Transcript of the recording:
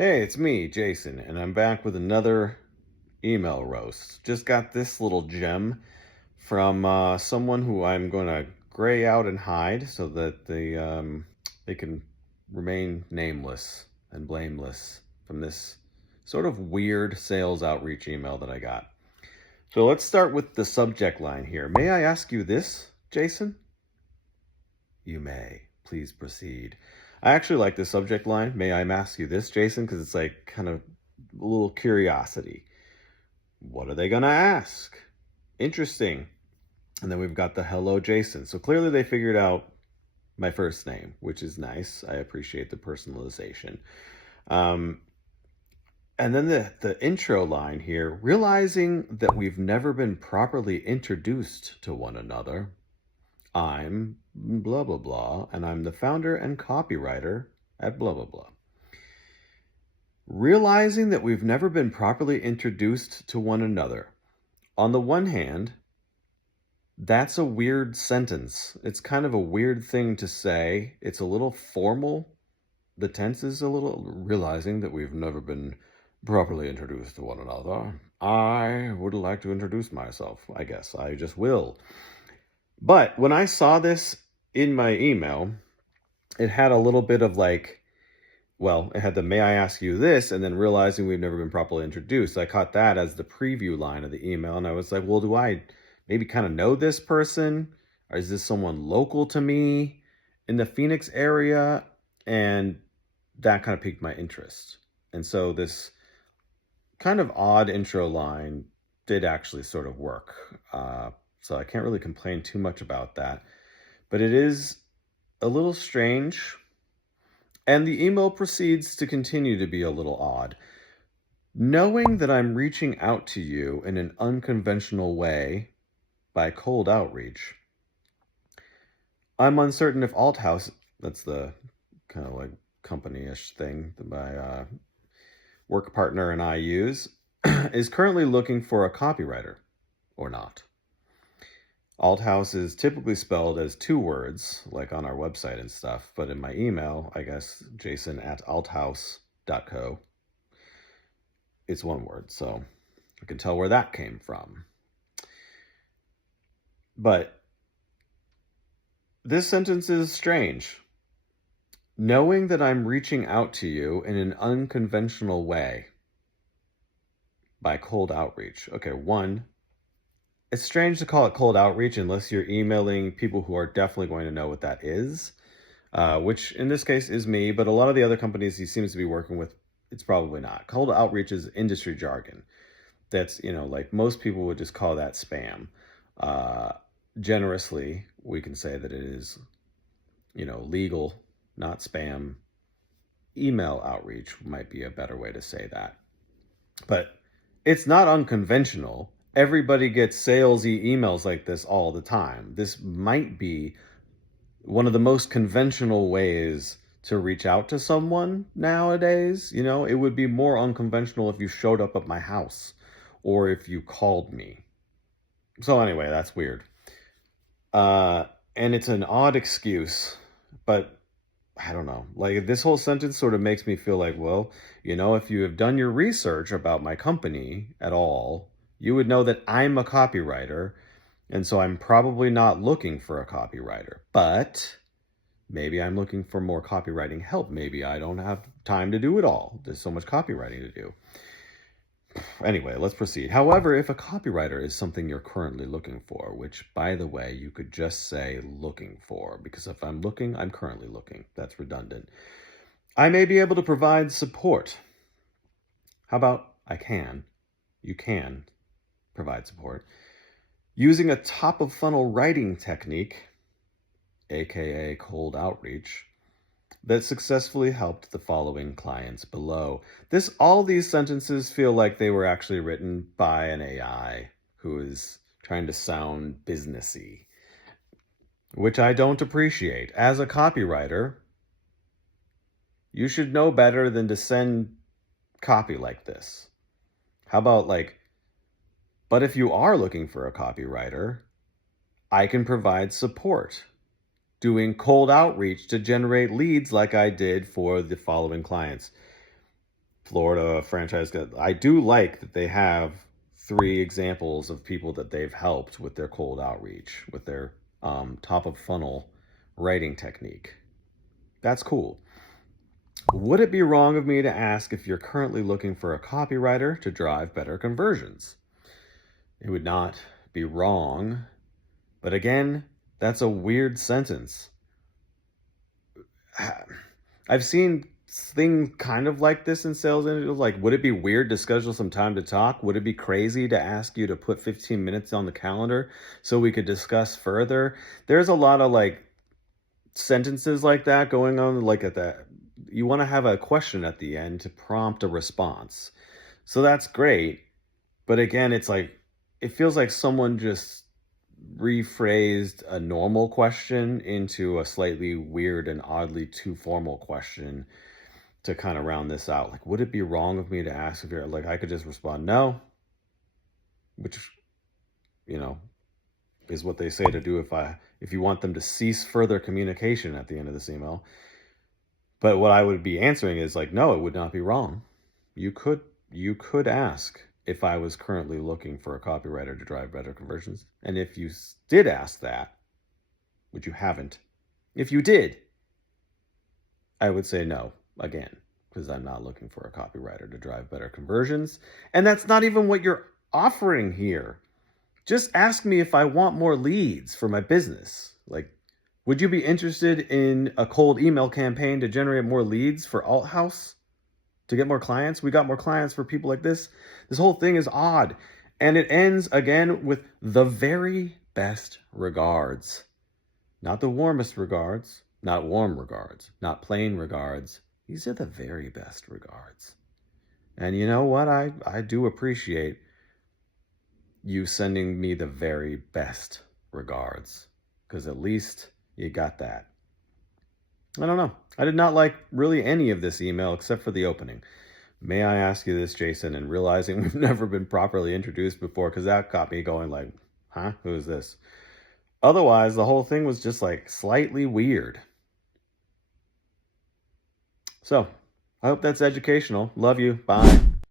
Hey, it's me, Jason, and I'm back with another email roast. Just got this little gem from someone who I'm going to gray out and hide so that they can remain nameless and blameless from this sort of weird sales outreach email that I got. So let's start with the subject line here. May I ask you this, Jason? You may. Please proceed. I actually like this subject line. May I ask you this, Jason? Because it's like kind of a little curiosity. What are they going to ask? Interesting. And then we've got the hello, Jason. So clearly they figured out my first name, which is nice. I appreciate the personalization. Um, and then the intro line here, realizing that we've never been properly introduced to one another. I'm blah, blah, blah, and I'm the founder and copywriter at blah, blah, blah. Realizing that we've never been properly introduced to one another. On the one hand, that's a weird sentence. It's kind of a weird thing to say. It's a little formal. The tense is a little realizing that we've never been properly introduced to one another. I would like to introduce myself. I guess I just will. But when I saw this in my email, it had a little bit of like, well, it had the may I ask you this, and then realizing we've never been properly introduced. I caught that as the preview line of the email, and I was like, well, do I maybe kind of know this person? Or is this someone local to me in the Phoenix area? And that kind of piqued my interest. And so this kind of odd intro line did actually sort of work. So I can't really complain too much about that. But it is a little strange. And the email proceeds to continue to be a little odd. Knowing that I'm reaching out to you in an unconventional way by cold outreach, I'm uncertain if Althouse, that's the kind of like company-ish thing that my work partner and I use, is currently looking for a copywriter or not. Althouse is typically spelled as two words, like on our website and stuff, but in my email, I guess, jason@althouse.co, it's one word, so I can tell where that came from. But this sentence is strange. Knowing that I'm reaching out to you in an unconventional way by cold outreach. Okay, one, it's strange to call it cold outreach unless you're emailing people who are definitely going to know what that is, which in this case is me, but a lot of the other companies he seems to be working with, it's probably not. Cold outreach is industry jargon. That's, like most people would just call that spam. Generously, we can say that it is, legal, not spam. Email outreach might be a better way to say that. But it's not unconventional. Everybody gets salesy emails like this all the time. This might be one of the most conventional ways to reach out to someone nowadays. It would be more unconventional if you showed up at my house or if you called me. So anyway, that's weird. And it's an odd excuse, but I don't know. Like this whole sentence sort of makes me feel like, well, if you have done your research about my company at all, you would know that I'm a copywriter. And so I'm probably not looking for a copywriter, but maybe I'm looking for more copywriting help. Maybe I don't have time to do it all. There's so much copywriting to do. Anyway, let's proceed. However, if a copywriter is something you're currently looking for, which, by the way, you could just say looking for, because if I'm looking, I'm currently looking. That's redundant. I may be able to provide support. How about you can provide support using a top of funnel writing technique, aka cold outreach, that successfully helped the following clients below. All these sentences feel like they were actually written by an AI who is trying to sound businessy, which I don't appreciate. As a copywriter, you should know better than to send copy like this. How about but if you are looking for a copywriter, I can provide support doing cold outreach to generate leads like I did for the following clients. Florida franchise. I do like that they have 3 examples of people that they've helped with their cold outreach, with their top of funnel writing technique. That's cool. Would it be wrong of me to ask if you're currently looking for a copywriter to drive better conversions? It would not be wrong. But again, that's a weird sentence. I've seen things kind of like this in sales interviews. Like, would it be weird to schedule some time to talk? Would it be crazy to ask you to put 15 minutes on the calendar so we could discuss further? There's a lot of like sentences like that going on, like at that. You want to have a question at the end to prompt a response. So that's great. But again, it's like, it feels like someone just rephrased a normal question into a slightly weird and oddly too formal question to kind of round this out. Like, would it be wrong of me to ask if you're like, I could just respond no, which, you know, is what they say to do if you want them to cease further communication at the end of this email. But what I would be answering is like, no, it would not be wrong. You could ask if I was currently looking for a copywriter to drive better conversions. And if you did ask that, which you haven't, if you did, I would say no again, because I'm not looking for a copywriter to drive better conversions. And that's not even what you're offering here. Just ask me if I want more leads for my business. Like, would you be interested in a cold email campaign to generate more leads for Alt House? To get more clients? We got more clients for people like this. This whole thing is odd. And it ends again with the very best regards. Not the warmest regards, not warm regards, not plain regards. These are the very best regards. And you know what? I do appreciate you sending me the very best regards, because at least you got that. I don't know. I did not like really any of this email except for the opening. May I ask you this, Jason? And realizing we've never been properly introduced before, because that got me going like, huh? Who is this? Otherwise, the whole thing was just like slightly weird. So, I hope that's educational. Love you. Bye.